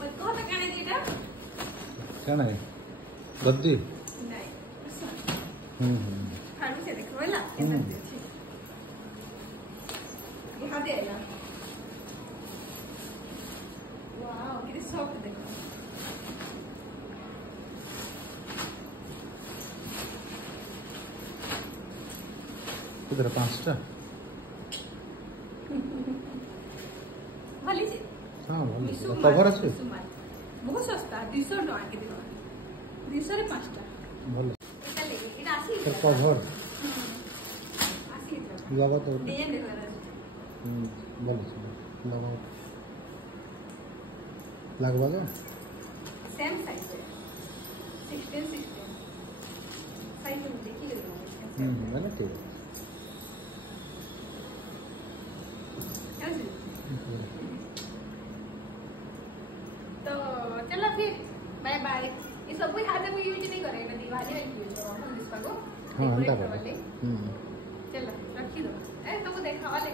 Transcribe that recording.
कौन सा कहने दीटा क्या नहीं गद्दी नहीं खाने से देखो वाला यहाँ दे आया वाओ कितनी सॉफ्ट देखो इधर 5टा भली से हाँ भली कवर আছে बहुत सस्ता 200 टका के दिनो 200 रे 5टा भली এটা ले এটা আসি कवर আসি लगा तो डिजाइन देखो भली लगा लगवा दो सेम साइज है 16 साइज में देखिए मैंने ठीक तो चलो फिर बाय बाय ये सब कोई हाथ में यूज नहीं करेगा दिवाली में यूज करो हम इसका को हाँ अंडा चलो रखी दो ए तो वो देखा वाले